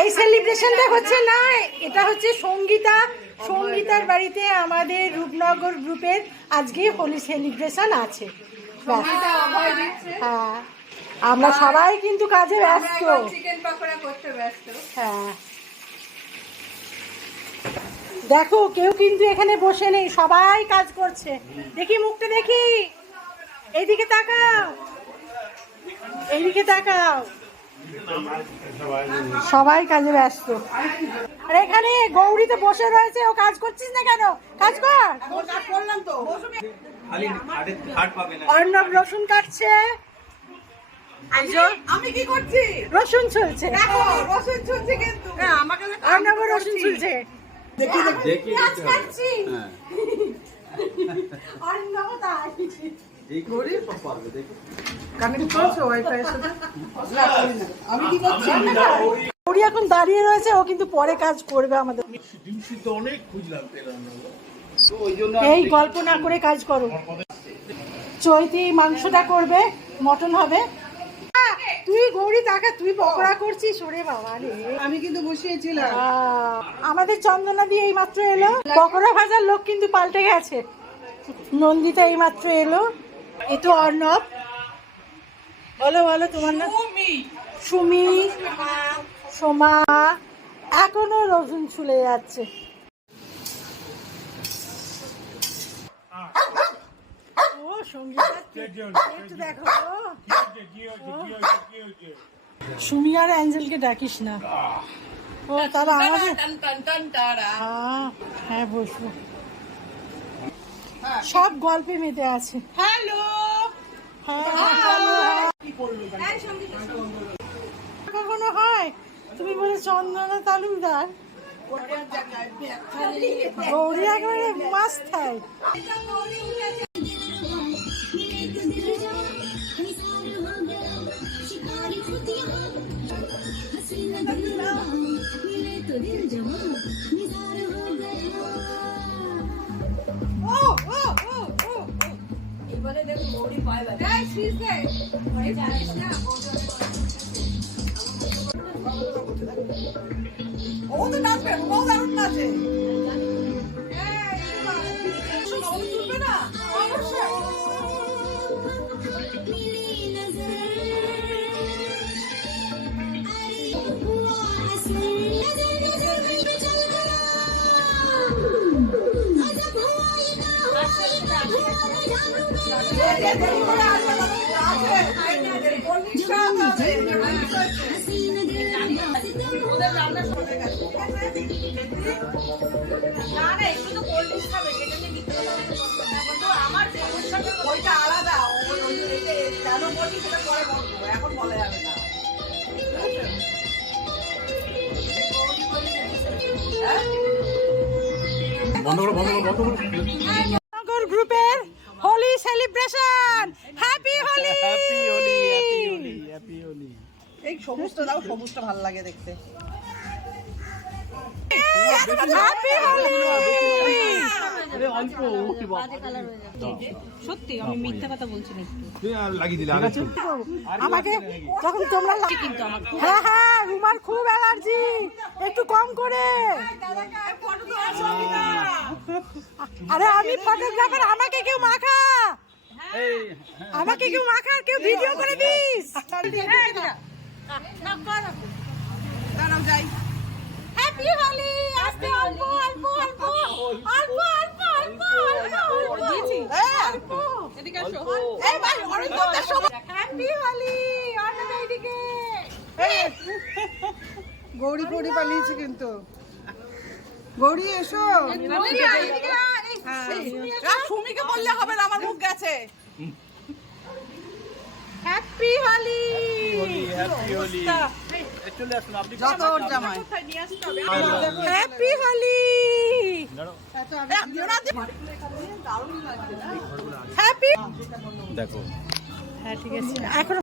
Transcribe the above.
এই সেলিব্রেশনটা হচ্ছে না, এটা হচ্ছে সঙ্গীতার বাড়িতে আমাদের রূপনগর গ্রুপের আজকে হোলি সেলিব্রেশন আছে। হ্যাঁ, আমরা সবাই কিন্তু কাজে ব্যস্ত। হ্যাঁ, দেখো কেউ কিন্তু এখানে বসে নেই, সবাই কাজ করছে। দেখি মুখটা দেখি, এইদিকে তাকাও, এইদিকে তাকাও, সবাই কাজে ব্যস্ত। আর এখানে গৌরী তো বসে রয়েছে, ও কাজ করছিস না কেন? কাজ কর। অর্ণব রসুন কাটছে। আমি কি করছি? রসুন ছুলছে। রসুন ছুলছে কিন্তু আমাকে অর্ণব রসুন ছুলছে। দেখি দেখি কাজ করছি। অর্ণব তাই এই করে সব পারবে দেখো। কানেক্ট করেছো ওয়াইফাই এর সাথে? না করি না। আমি কি করছি? গৌরী এখন দাঁড়িয়ে রয়েছে, ও কিন্তু পরে কাজ করবে আমাদের। ডিমসিদ্ধ অনেক খুঁজলাম পেলাম না, তো ওই জন্য এই গল্প না করে কাজ করো। চৈতি মাংসটা করবে, মটন হবে। তুই গৌরী তাকা, তুই পকোড়া করছিস। ওরে বাবা রে, আমি কিন্তু বসিয়েছিলাম। আমাদের চন্দনা দিয়ে এই মাত্র এলো। পকোড়া ভাজার লোক কিন্তু পাল্টে গেছে। নন্দিতা এই মাত্র এলো। এ তো অর্ণব। বলো বলো তোমার নাম? সুমি, সোমা। এখনো রসুন ছুলে যাচ্ছে। ও সঙ্গীতা, একটু দেখো। সুমি আর অ্যাঞ্জেলকে ডাকিস না। ও তারা আমাদের। হ্যাঁ বসবো। সব গল্পে মেতে আছে। হ্যালো। কখনো হয় তুমি বলে চন্দনা তালুকদার, গৌরী একেবারে মাস্ট খায়। ও তো নাচবে, ও দারুণ নাচে। তুলবে না অবশ্যই। আমার সমস্যাটা ওইটা আলাদা, কেন বলছি সেটা পরে বলবো, এখন বলা যাবে না। নগর গ্রুপের হোলি সেলিব্রেশন। হ্যাপি হোলি। এই সবুজটা দাও, সবুজটা ভালো লাগে দেখতে। হ্যাপি হোলি। সত্যি আমি মিথ্যা কথা বলছি না। আমাকে যখন তোমরা কিন্তু আমার হ্যাঁ হ্যাঁ রুমার খুব অ্যালার্জি, একটু কম করে। আরে আমি ফটোগ্রাফার, আমাকে কেউ মাখা, আমাকে কেউ মাখা, কেউ ভিডিও করে দিস। দাঁড়াও যাই। হ্যাপি হোলি। আজকে অল্প অল্প অল্প অল্প অল্প অল্প অল্প অল্প। এদিকে আসো। এই ভাই অরিন্দমদের সবাই হ্যাপি হোলি। অর্ণব এইদিকে। গৌরী গৌরী পালিয়েছে কিন্তু। গৌরী এসো। সুমিকে বললে হবে না, আমার মুখ গেছে। হ্যাপি হোলি। যত ওর জামাই। হ্যাপি হোলি। হ্যাপি দেখো। হ্যাঁ ঠিক আছে এখন